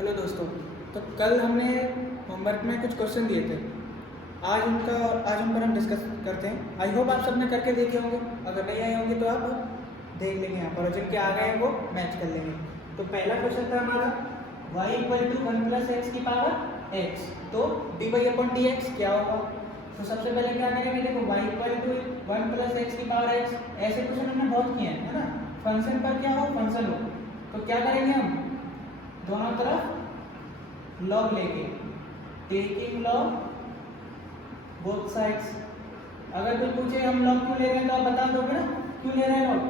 Hello दोस्तों। तो कल हमने होमवर्क में कुछ क्वेश्चन दिए थे। आज उन पर हम डिस्कस करते हैं। आई होप आप सबने करके देखे होंगे। अगर नहीं आए होंगे तो आप देख लेंगे यहाँ पर, और जिनके आ गए हैं वो मैच कर लेंगे। तो पहला क्वेश्चन था हमारा y = 1 + x की पावर x, तो dy/dx क्या होगा। तो सबसे पहले क्या करेंगे, देखो y = 1 + x की पावर x, ऐसे क्वेश्चन हमने बहुत किए हैं, है ना। फंक्शन पर क्या हो, फंक्शन हो, तो क्या करेंगे हम दोनों तरफ लॉग लेंगे, टेकिंग लॉग बोथ साइड्स। अगर कोई पूछे हम लॉग क्यों ले रहे हैं तो आप बता दोगे ना क्यों ले रहे हैं लॉग।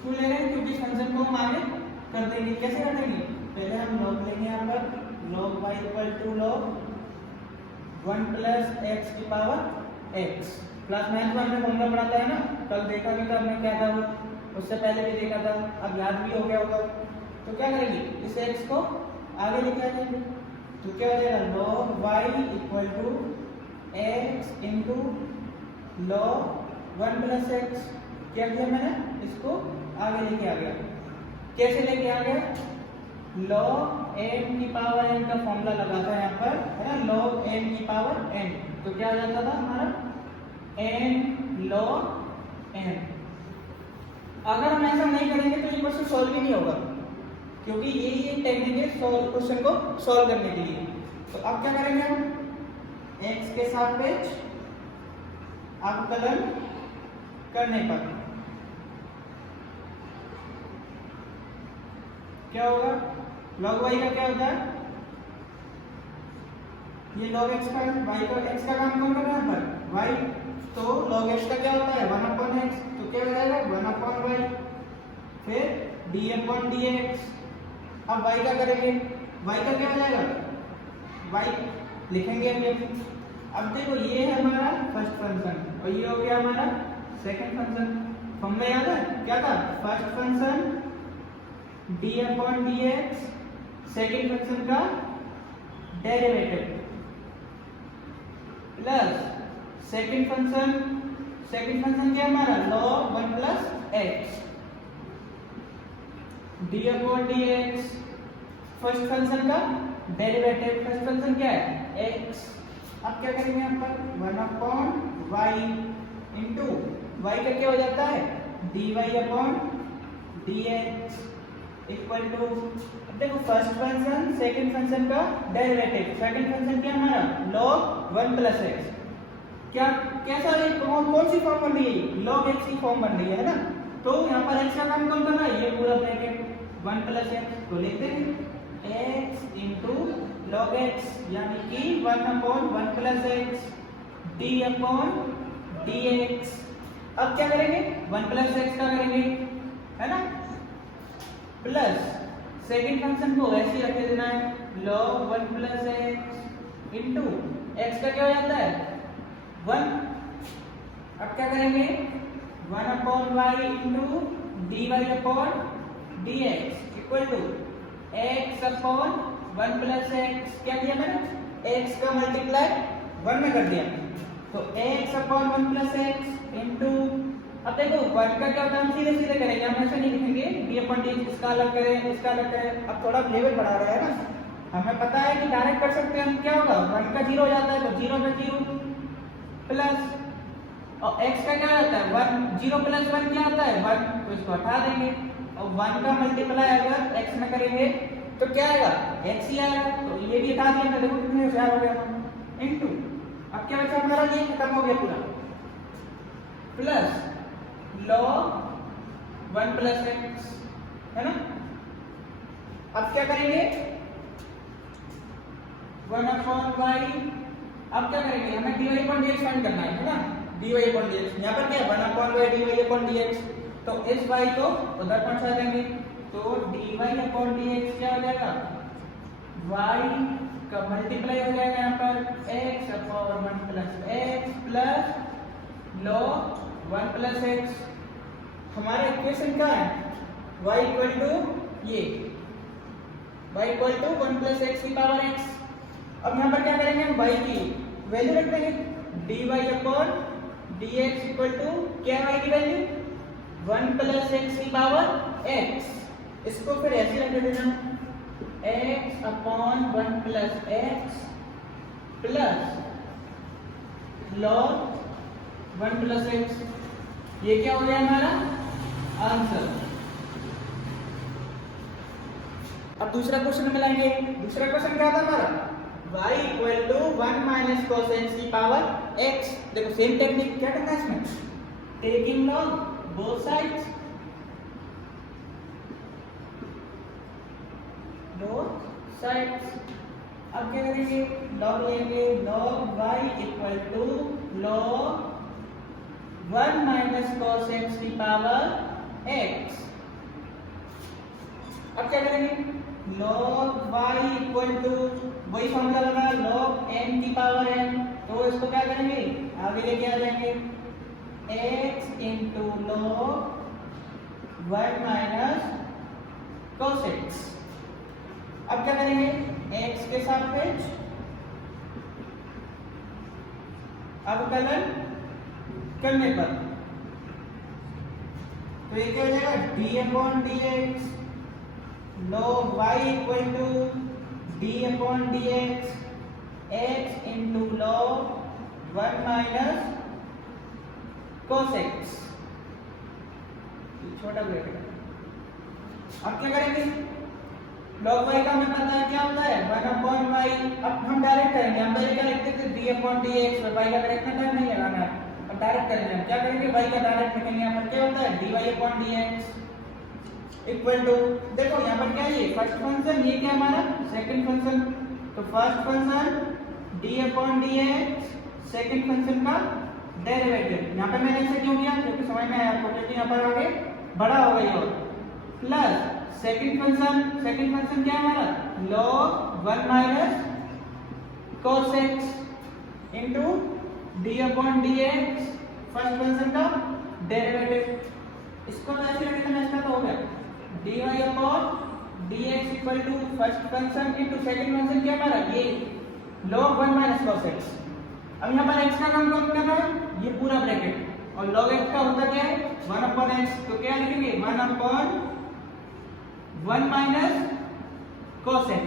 क्यों ले रहे हैं, क्योंकि इस फंक्शन को हम आगे कर देंगे। कैसे कर देंगे, पहले हम लॉग लेंगे यहाँ पर log y = log 1 + x की पावर x। क्लास 9 में हमने फॉर्मूला पढ़ा था, है ना। कल देखा भी था हमने क्या था वो, उससे पहले भी देखा था, अब याद भी हो गया होगा। तो क्या करेंगे, इस x को आगे लेके आ जाएंगे, तो क्या हो जाएगा log y = x * log 1 + x। क्या किया मैंने, इसको आगे लेके आ गया। कैसे लेके आ गया, log m की पावर n का फॉर्मूला लगा था यहाँ पर, है ना, log m की पावर n। तो क्या हो जाता था हमारा n log n। अगर हम ऐसा नहीं करेंगे तो ये क्वेश्चन सॉल्व ही नहीं होगा, क्योंकि ये टेक्निक है क्वेश्चन को सॉल्व करने के लिए। तो अब क्या करेंगे हम, x के सापेक्ष अवकलन करने पर क्या होगा, log y का क्या होता है, ये log x का, y का, x का काम कौन कर रहा है यहाँ पर, y। तो log x का क्या होता है 1/x, तो क्या हो जाएगा 1/y, फिर d/dx। अब y का करेंगे, y का क्या हो जाएगा, y लिखेंगे हम ये। अब देखो ये है हमारा फर्स्ट फंक्शन और ये हो गया हमारा सेकंड फंक्शन। फॉर्मूला याद है क्या था, first function d/dx, second function का डेरिवेटिव, प्लस सेकंड फंक्शन क्या है हमारा log 1 + x d/dx, first function का डेरिवेटिव, फर्स्ट फंक्शन क्या है x। अब क्या करेंगे यहाँ पर 1/y इंटू y का क्या हो जाता है dy/dx इक्वल टू, देखो फर्स्ट फंक्शन सेकंड फंक्शन का डेरिवेटिव, सेकंड फंक्शन क्या हमारा log 1 + x। क्या कैसा है, कौन सी फॉर्म बन रही है, log x की फॉर्म बन रही है ना। तो यहाँ पर x का काम कौन कर रहा है, ये पूरा ब्रैकेट 1 + x, तो लेते हैं x इंटू log x, यानी कि 1/1 + x d/dx। अब क्या करेंगे 1 + x का करेंगे, है ना, प्लस सेकंड फंक्शन को ऐसे ही रखे देना है log 1 + x इंटू x का क्या हो जाता है 1। अब क्या करेंगे 1/y into dy/dx equal to x/1 + x। क्या किया मैंने, x का मल्टीप्लाई 1 में कर दिया, तो x/1 + x इंटू, अब देखो 1 का क्या होता है, हम सीधे सीधे करेंगे, हम ऐसे नहीं लिखेंगे d/dx, इसका अलग करें इसका अलग करें। अब थोड़ा लेवल बढ़ा रहा है ना, हमें पता है कि डायरेक्ट कर सकते हैं हम। क्या होगा 1 का 0 हो जाता है, तो 0 का 0 प्लस, और x का क्या होता है 1, 0 + 1 क्या होता है 1, तो इसको हटा देंगे, और 1 का मल्टीप्लाई अगर x में करेंगे तो क्या आएगा x ही आएगा, तो ये भी हटा दिया। देखो कितने होशियार हो गया, इनटू, अब क्या बचा हमारा, ये खत्म हो गया पूरा, प्लस log 1 + x, है ना। अब क्या करेंगे 1/y, अब क्या करेंगे, हमें dy/dx फाइंड करना है ना, dy/dx। यहाँ पर क्या है 1/y dy/dx, तो इस y को उधर पहुंचा देंगे, तो dy/dx क्या हो जाएगा, y का मल्टीप्लाई हो जाएगा यहाँ पर x/1 + x plus log 1 + x। हमारा इक्वेशन क्या है, y = ये y = 1 + x की पावर x। अब यहाँ पर क्या करेंगे, हम y की वैल्यू रख देंगे, dy/dx इक्वल टू क्या है y की वैल्यू 1 + x की पावर x। इसको फिर ऐसे रख देना x upon 1 plus x plus log 1 plus x। ये क्या हो गया हमारा आंसर। अब दूसरा क्वेश्चन मिलाएंगे। दूसरा क्वेश्चन क्या था हमारा, y equal to 1 minus cos x की पावर x। देखो सेम टेक्निक क्या करना है इसमें, टेकिंग log बोथ साइड्स, अब क्या करेंगे, log लेंगे, log y equal to log 1 minus cos x की पावर x। अब क्या करेंगे, log y इक्वल टू वही फॉर्मूला लगा log n की पावर n। तो इसको क्या करेंगे, आगे लेके आ जाएंगे, x into log 1 minus cos x। अब क्या करेंगे, x के सापेक्ष अवकलन करने पर तो ये क्या हो जाएगा, d upon dx log y equal to d upon dx x into log 1 minus cos x, छोटा ब्रैकेट। अब क्या करेंगे, log y का हमें पता है क्या होता है 1 अपॉन y। अब हम डायरेक्ट करेंगे, हम पहले क्या लिखते थे d अपॉन dx, y का डायरेक्ट टाइम नहीं लगाना है, अब डायरेक्ट करेंगे। क्या करेंगे, y का डायरेक्ट लिखेंगे, यहाँ पर क्या होता है dy upon dx equal to, देखो यहाँ पर क्या है, ये फर्स्ट फंक्शन, ये क्या हमारा सेकंड फंक्शन। तो first function d upon dx, second function का डेरिवेटिव। यहाँ पे मैंने ऐसे क्यों किया, क्योंकि समझ में आया आपको, क्योंकि यहाँ पर आगे बड़ा हो गई, और प्लस सेकंड फंक्शन क्या है हमारा log 1 minus cos x into d upon dx, first function का डेरिवेटिव। इसको तो ऐसे लिखना, इसका तो हो गया dy upon dx equal to first function into second function क्या हमारा ये log 1 माइनस cos x। अब यहाँ पर x का काम कौन करना है, ये पूरा ब्रैकेट, और log x का होता क्या है 1 अपॉन x। तो क्या लिखेंगे 1 upon 1 minus cos x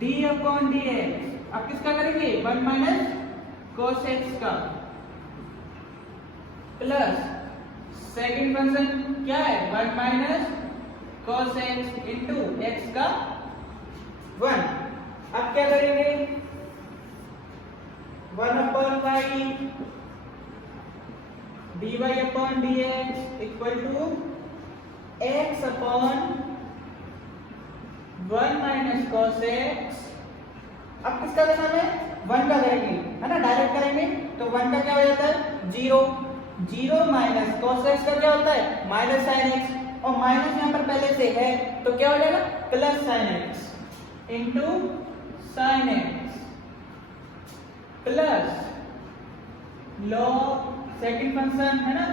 d upon dx। अब किसका करेंगे 1 माइनस cos x का, प्लस सेकंड फंक्शन क्या है 1 minus cos x into x का 1। अब क्या करेंगे 1 upon y dy upon dx equal to x upon 1 minus cos x। अब किसका करना है 1 का करेंगे, है ना, डायरेक्ट करेंगे। तो 1 का क्या हो जाता है 0 माइनस cos x का क्या होता है माइनस sin x, और माइनस यहाँ पर पहले से है तो क्या हो जाएगा plus sin x into sin x plus log second function, है ना,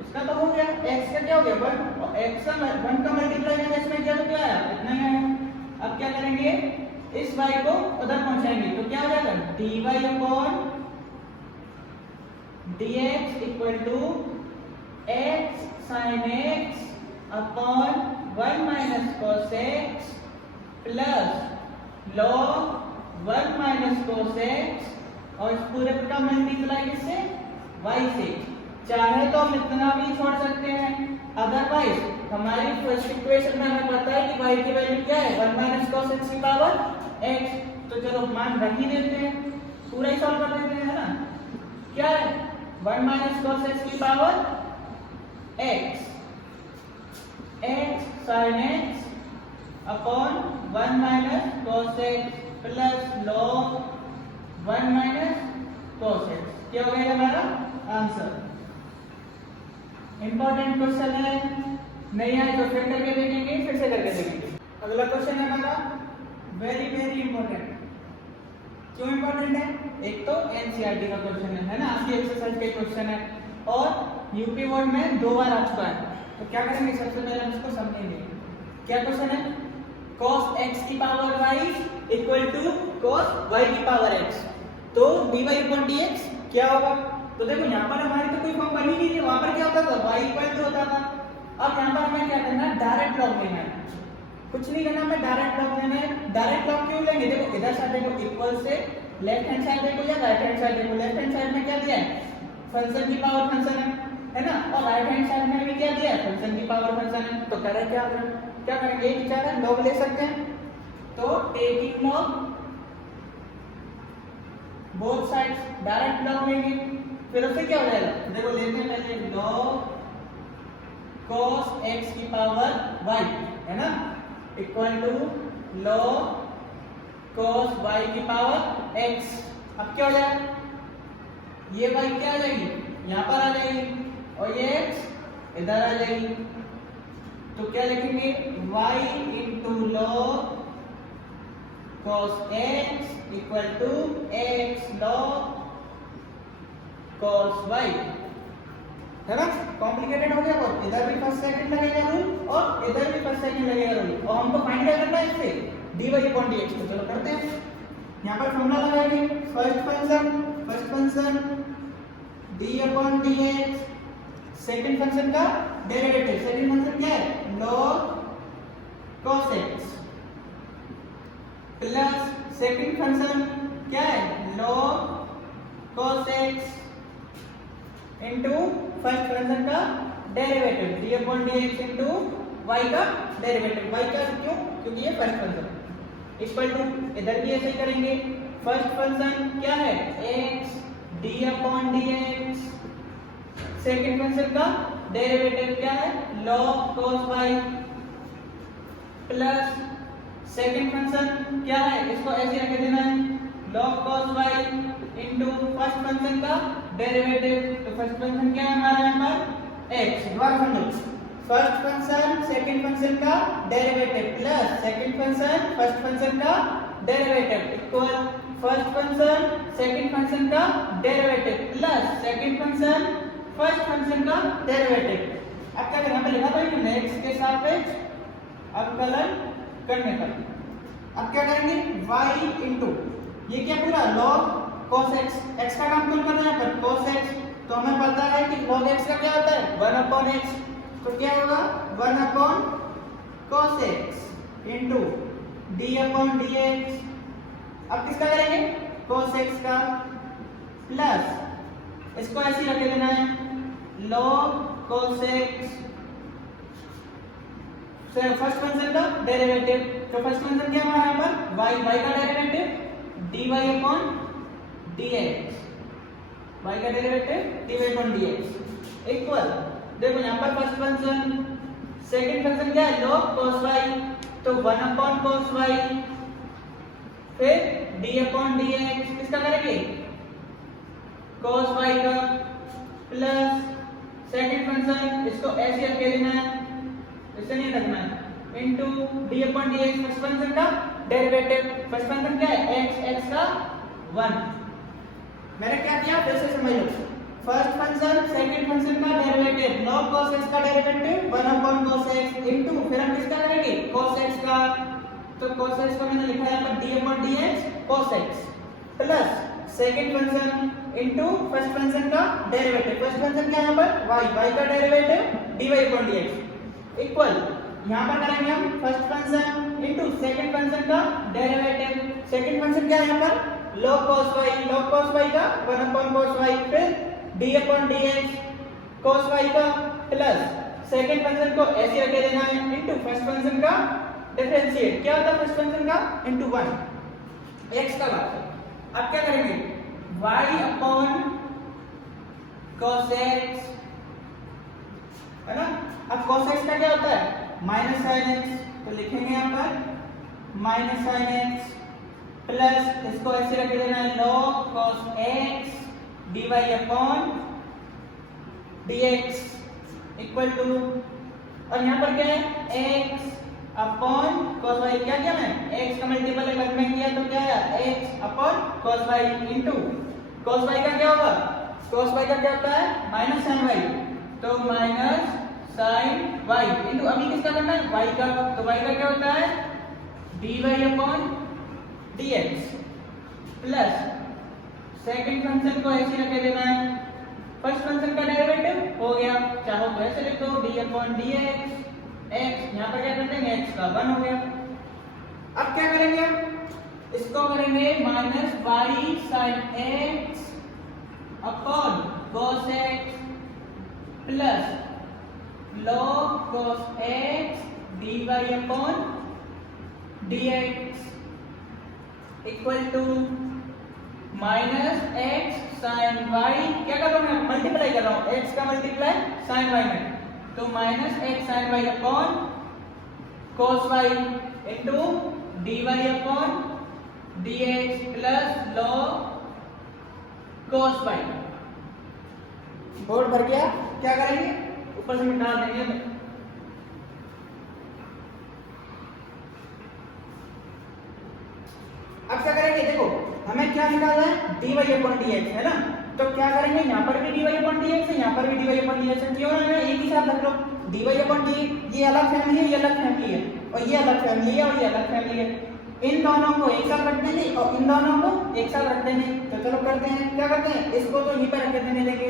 इसका तो हो गया, x का क्या हो गया 1, और x का 1 का मल्टीप्लाई करना, इसमें क्या क्या आया इतना ही आया। अब क्या करेंगे, इस y को उधर पहुंचाएंगे, तो क्या हो जाएगा dy upon dx equal to x sin x upon 1 minus cos x plus log 1 minus cos x, और इस पूरे का मल्टीप्लाई किससे y से। चाहे तो हम इतना भी छोड़ सकते हैं, अदरवाइज हमारी फर्स्ट इक्वेशन में हमें पता है कि y की वैल्यू क्या है 1 माइनस cos x की पावर x। तो चलो मान रख ही देते हैं, पूरा ही सॉल्व कर देते हैं, है ना। क्या है 1 माइनस cos x की power x sin x upon 1 minus cos x plus log 1 minus cos x, क्या हो गया हमारा आंसर। इंपॉर्टेंट क्वेश्चन है, नहीं आए तो फिर करके देखेंगे, फिर से करके देखेंगे। अगला क्वेश्चन है हमारा वेरी वेरी इंपॉर्टेंट। क्यों इंपॉर्टेंट है, एक तो एनसीईआरटी का क्वेश्चन है ना, आपकी एक्सरसाइज का क्वेश्चन है, और यूपी बोर्ड में 2 बार आ चुका है। तो क्या करेंगे, सबसे पहले हम इसको समझेंगे। क्या क्वेश्चन है, cos x की power y equal to cos y की पावर x, तो dy अपॉन dx क्या होगा। तो देखो यहाँ पर हमारी तो कोई फॉर्म बनी नहीं है, वहां पर क्या होता था y इक्वल टू होता था। अब यहाँ पर हमें क्या करना है, डायरेक्ट लॉग लेना है। कुछ नहीं करना, हमें डायरेक्ट लॉग लेना है। डायरेक्ट लॉग क्यों लेंगे? देखो इधर साइड देखो इक्वल से लेफ्ट हैंड साइड देखो या राइट हैंड साइड देखो। लेफ्ट हैंड साइड में क्या दिया है? फंक्शन की पावर फंक्शन है ना, और राइट हैंड साइड में भी क्या दिया है? फंक्शन की पावर फंक्शन है। तो करें क्या करेंगे? एक विचार है, लॉग ले सकते हैं, तो taking log both sides, direct log लेंगे, फिर उससे क्या हो जाएगा? देखो लेते हैं पहले लॉग cos x की पावर y है ना, equal to log cos y की पावर x। अब क्या हो जाएगा? ये y क्या आ जाएगी? यहाँ पर आ जाएगी, और ये x इधर आ जाएगी। तो क्या लिखेंगे? y into log cos x equal to x log cos y, है ना। कॉम्प्लिकेटेड हो गया बहुत, इधर भी फर्स्ट सेकंड लगेगा रूल और इधर भी फर्स्ट सेकंड लगेगा रूल, और हमको फाइंड क्या करना है इससे? dy upon dx। तो चलो करते हैं। यहाँ पर फॉर्मूला लगाएंगे, first function dy upon dx, second function का डेरिवेटिव, सेकंड फंक्शन क्या है? log cos x, plus second function क्या है? log cos x into first function का derivative dy upon dx into y का डेरिवेटिव। y का क्यों? क्योंकि ये फर्स्ट फंक्शन इक्वल टू, इधर भी ऐसे ही करेंगे। फर्स्ट फंक्शन क्या है? x d upon dx, second function का डेरिवेटिव क्या है? log cos y, plus second function क्या है? इसको ऐसे रख देना है, log cos y into first function का डेरिवेटिव। तो फर्स्ट फंक्शन क्या है हमारा यहाँ पर? x। दोबारा समझो, फर्स्ट फंक्शन सेकंड फंक्शन का derivative plus second function first function का derivative equal first function second function का derivative plus second function first function का डेरिवेटिव। अब क्या करना? पे लिखा था कि x के सापेक्ष अवकलन करने पर। अब क्या करेंगे? y इनटू ये क्या पूरा log cos x, x का काम कौन कर रहा है? पर cos x। तो हमें पता है कि log x का क्या होता है? 1 अपॉन x। तो क्या होगा? 1 upon cos x into d upon dx। अब किसका करेंगे? cos x का, प्लस इसको ऐसे ही रख देना है log cos x, first function का डेरिवेटिव। तो फर्स्ट फंक्शन क्या हमारा यहाँ पर? y का derivative dy upon dx, y का derivative dy upon dx equal, देखो यहाँ पर फर्स्ट फंक्शन सेकंड फंक्शन क्या है? log cos y, तो 1 अपॉन cos y, फिर d अपॉन dx, किसका करेंगे? cos y का, प्लस सेकंड फंक्शन इसको ऐसे रख देना है, इससे नहीं रखना है, into d upon dx first function का डेरिवेटिव। फर्स्ट फंक्शन क्या है? x का 1। मैंने क्या किया? फिर से समझ लो, फर्स्ट फंक्शन सेकंड फंक्शन का डेरिवेटिव log cos x का derivative 1 upon cos x into फिर हम किसका करेंगे? cos x का। तो cos x को मैंने लिखा है पर d upon dx cos x, plus second function into first function का डेरिवेटिव। फर्स्ट फंक्शन क्या है यहाँ पर? y का derivative dy upon dx equal, यहाँ पर करेंगे हम first function into second function का डेरिवेटिव। सेकंड फंक्शन क्या है यहाँ पर? log cos y का 1 अपॉन cos y, फिर d upon dx cos y का, प्लस सेकंड फंक्शन को ऐसे रख देना है इनटू फर्स्ट फंक्शन का डिफरेंशिएट। क्या होता है फर्स्ट फंक्शन का? इनटू 1 x का बात। अब क्या करेंगे? y अपॉन cos x, है ना। अब cos x का क्या होता है? माइनस साइन x, तो लिखेंगे यहाँ पर माइनस साइन x, प्लस इसको ऐसे रख देना है log cos x dy upon dx equal to, और यहाँ पर क्या है? x upon cos y। क्या किया मैं? x का मल्टीपल अगर में किया तो क्या है? x upon cos y into cos y का क्या होगा? cos y का क्या होता है? माइनस साइन y, तो माइनस साइन y इनटू अभी किसका करना है? y का। तो y का क्या होता है? dy upon dx, plus second function को ऐसे रख देना है, फर्स्ट फंक्शन का डेरिवेटिव हो गया, चाहो तो ऐसे लिख दो d अपॉन dx x, यहाँ पर क्या करते हैं x का 1 हो गया। अब क्या करेंगे इसको करेंगे minus y sine x upon cos x plus log cos x dy upon dx equal to minus x sine y, क्या कर रहा हूं मैं मल्टीप्लाई कर रहा हूं, x का मल्टीप्लाई साइन y में, तो minus x sine y upon cos y into dy upon dx plus log cos y। Board भर गया, क्या करेंगे ऊपर से मिटा देंगे। अब क्या करेंगे देखो हमें क्या निकालना है dy अपॉन dx है ना, तो क्या करेंगे यहाँ पर भी dy अपॉन dx है, यहाँ पर भी dy अपॉन dx है, क्यों ना एक ही साथ रख लो dy अपॉन dx, ये अलग फैमिली है, ये अलग फैमिली है, और ये अलग फैमिली है, और ये अलग फैमिली है, इन दोनों को एक साथ रख देंगे और इन दोनों को एक साथ रख देंगे। तो चलो करते हैं, क्या करते हैं इसको तो यहीं पर रख देने देंगे,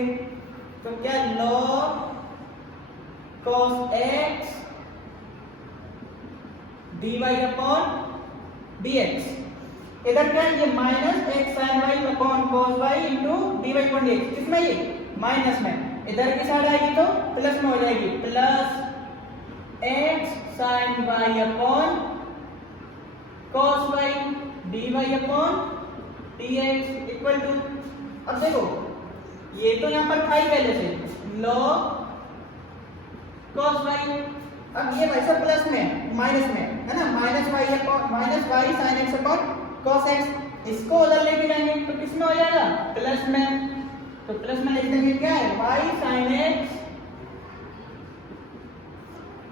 तो क्या log cos x dy upon dx, इधर क्या है ये minus x sin y upon cos y into dy upon dx, किसमें ये माइनस में, इधर की साइड आएगी तो प्लस में हो जाएगी, plus x sin y upon cos y dy upon dx equal to, अब देखो ये तो यहाँ पर था ही पहले से log cos y, अब ये वैसे प्लस में माइनस में है ना, minus y sin x upon cos x, इसको उधर लेके जाएंगे तो किसमें हो जाएगा प्लस में, तो प्लस में लिख देंगे क्या है y sin x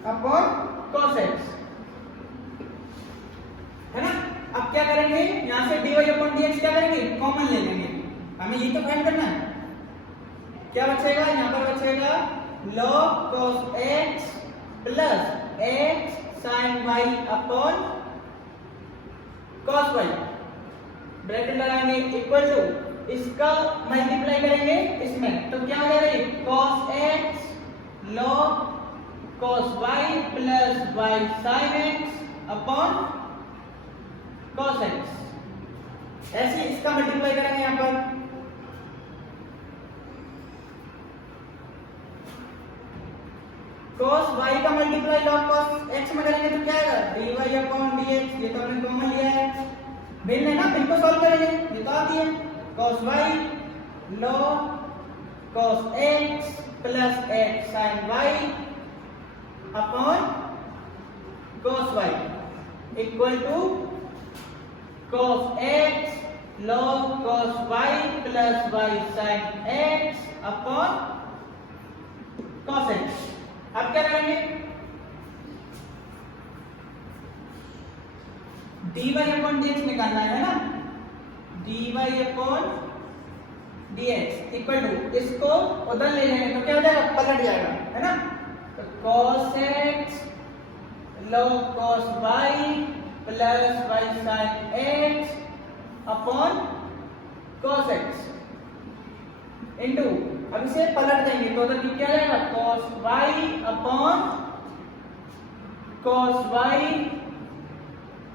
upon cos x है ना। अब क्या करेंगे यहाँ से dy अपॉन dx क्या करेंगे कॉमन ले लेंगे, हमें ये तो फाइंड करना है, क्या बचेगा यहाँ पर बचेगा log cos x plus x sin y upon cos y, bracket लगाएंगे इक्वल टू इसका मल्टीप्लाई करेंगे इसमें, तो क्या हो जाएगा cos x log cos y plus y sin x upon cos x, ऐसे इसका मल्टीप्लाई करेंगे यहाँ पर, cos y का मल्टीप्लाई log cos x में करेंगे तो क्या आएगा dy अपॉन dx, ये तो हमने कॉमन लिया है, भिन्न है ना, भिन्न को सॉल्व करेंगे, ये तो आती है cos y log cos x plus x sin y upon cos y equal to cos x log cos y plus y sin x upon cos x। अब क्या करेंगे dy अपॉन dx निकालना है ना, dy upon dx equal to इसको उधर ले जाएंगे तो क्या हो जाएगा पलट जाएगा है ना, तो cos x log cos y plus y sin x upon cos x into, अब इसे पलट देंगे तो उधर क्या आएगा cos y upon cos y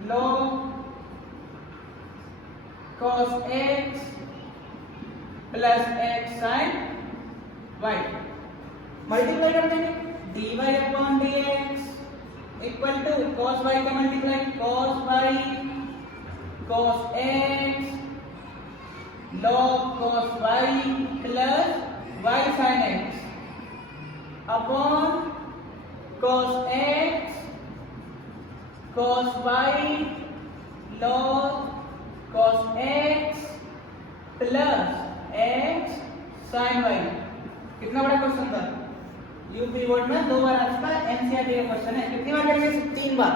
log cos x plus x sin y, multiply कर देंगे dy upon dx equal to cos y का multiply cos y cos x log cos y plus y sin x upon cos x cos y log cos x plus x sin y। कितना बड़ा question था, UP board में 2 बार आ चुका है, NCERT का question है, कितनी बार करेंगे 3 बार।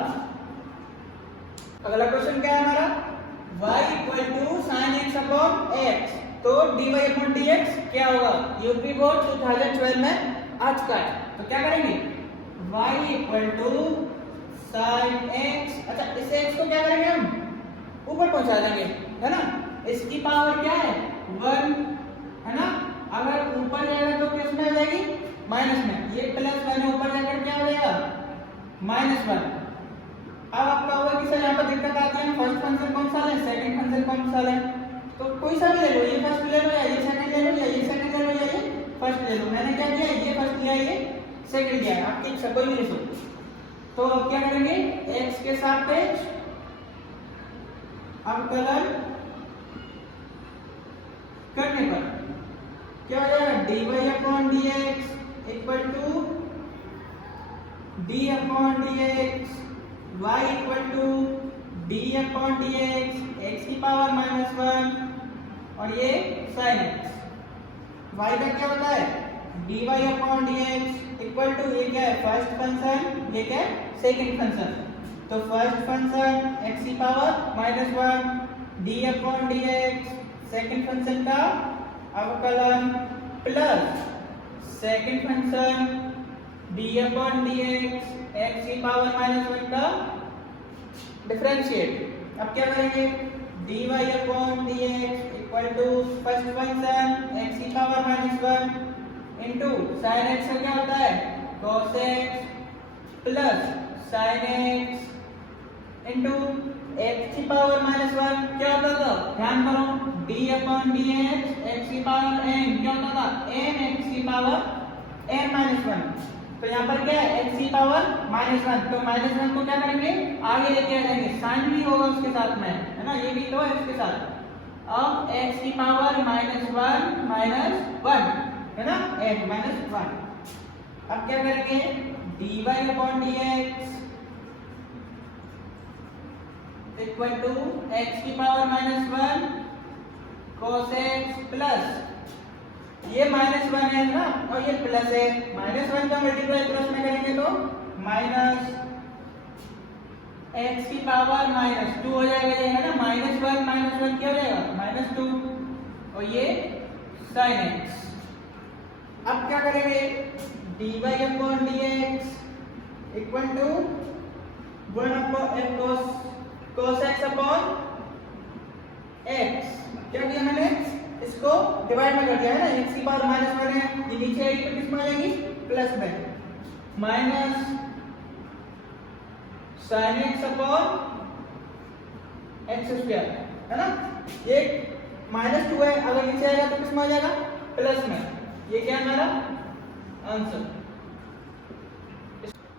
अगला क्वेश्चन क्या है हमारा y equal to sin x upon x, तो dy अपॉन dx क्या होगा, यूपी बोर्ड 2012 में आ चुका है, तो क्या करेंगे y equal to sin x, अच्छा इस x को क्या करेंगे हम ऊपर पहुंचा देंगे है ना, इसकी पावर क्या है 1 है ना, अगर ऊपर जाएगा तो किस में आ जाएगी माइनस में, ये प्लस 1 ऊपर जाकर क्या हो जाएगा -1। अब आपका हुआ कि सर यहाँ पर दिक्कत आती है, फर्स्ट फंक्शन कौन सा है, सेकंड फंक्शन कौन सा है, तो कोई सा भी ले लो, ये फर्स्ट ले लो या ये सेकंड ले लो या ये सेकंड ले लो या ये फर्स्ट ले लो। मैंने क्या किया, ये फर्स्ट लिया, ये सेकंड लिया, आपकी इच्छा, कोई भी ले सकते। तो अब क्या करेंगे, x के सापेक्ष अवकलन करने पर क्या हो जाएगा, dy/dx equal to d/dx, y equal to d/dx, x की पावर -1 और ये sin x। y का क्या होता है, dy/dx इक्वल टू, ये क्या है फर्स्ट फंक्शन, ये क्या है सेकंड फंक्शन, तो फर्स्ट फंक्शन x की पावर -1 d/dx सेकंड फंक्शन का अवकलन plus second function d/dx x की पावर -1 का डिफरेंशिएट। अब क्या करेंगे, dy/dx equal to first function x की पावर -1 इनटू sin x का क्या होता है cos x plus sin x into x की पावर -1 क्या होता था, ध्यान करो, d/dx x की पावर n क्या होता था, n x की पावर n-1। तो यहाँ पर क्या है, x की पावर -1, तो -1 को क्या करेंगे, आगे लेके आ जाएंगे, साइन भी होगा उसके साथ में, है ना, ये भी तो है इसके साथ। अब x की पावर -1 है ना, n-1। अब क्या करेंगे, dy/dx इक्वल टू x की पावर -1 cos x प्लस, ये -1 है ना और ये प्लस है, -1 का मल्टीप्लाई प्लस में करेंगे तो माइनस x की पावर -2 हो जाएगा, ये है ना, -1 क्या हो जाएगा, -2 और ये sin x। अब क्या करेंगे, dy/dx equal to 1 cos x upon x, क्या किया मैंने, इसको डिवाइड में कर दिया है ना, x की पावर -1 है, ये नीचे आएगी तो किसमें आ जाएगी, प्लस में, minus sin x upon x square, है ना, ये -2 है, अगर नीचे आएगा तो किसमें आ जाएगा, प्लस में। ये क्या है हमारा आंसर।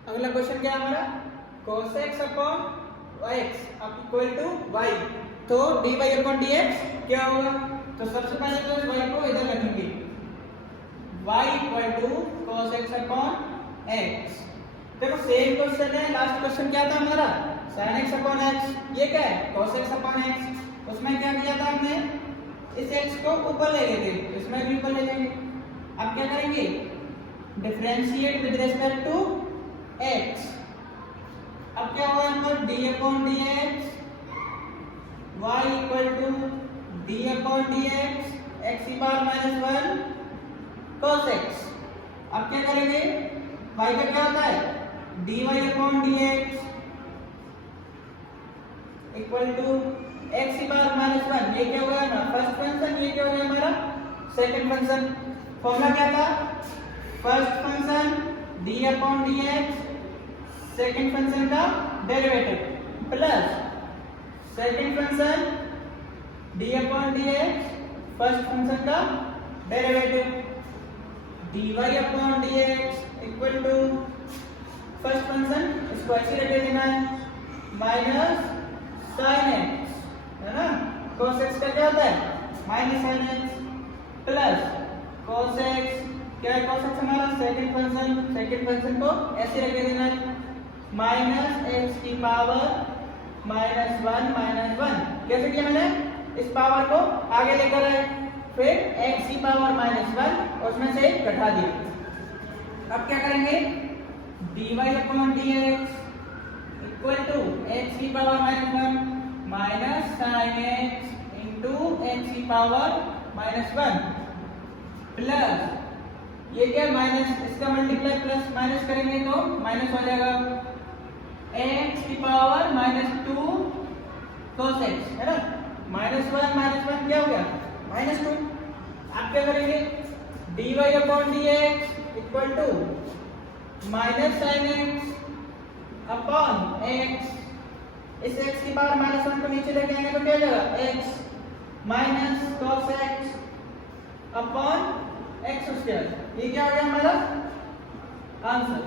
अगला क्वेश्चन क्या है हमारा, cos x upon x equal to y, तो dy/dx क्या होगा, तो सबसे पहले तो y को इधर रखेंगे, y equal to cos x upon x। देखो सेम क्वेश्चन है, लास्ट क्वेश्चन क्या था हमारा, sin x अपॉन x, ये क्या है cos x अपॉन x, उसमें क्या किया था हमने, इस x को ऊपर ले गए थे, इसमें भी ऊपर ले लेंगे। अब क्या करेंगे, differentiate with respect to x। अब क्या होगा हमको, d/dx y equal to d/dx x की पावर -1 cos x। अब क्या करेंगे, y का क्या होता है, dy/dx इक्वल टू x की पावर -1, ये क्या होगा ना फर्स्ट फंक्शन, ये क्या हो गया हमारा सेकंड फंक्शन। फॉर्मूला क्या था, first function d/dx second function का derivative plus second function d/dx first function का derivative, dy/dx equal to first function, इसको ऐसे रख देना है, माइनस sin x, है ना, cos x का क्या होता है -sin x plus cos x, क्या है cos x हमारा सेकंड फंक्शन को ऐसे रख देना है, माइनस x की पावर -1 कैसे किया मैंने, इस पावर को आगे लेकर आए, फिर x की पावर -1 और उसमें से घटा दिया। अब क्या करेंगे, dy/dx इक्वल टू x की power -1 minus sin x into x की पावर -1 प्लस, ये क्या माइनस, इसका मल्टीप्लाई प्लस माइनस करेंगे तो माइनस हो जाएगा, x की पावर -2 cos x, है ना, -1 क्या हो गया -2। आप क्या करेंगे, dy/dx equal to minus sin x upon x, इस x की पावर -1 को नीचे लेके आएंगे तो क्या हो जाएगा x minus cos x upon x square. ये क्या हो गया हमारा आंसर।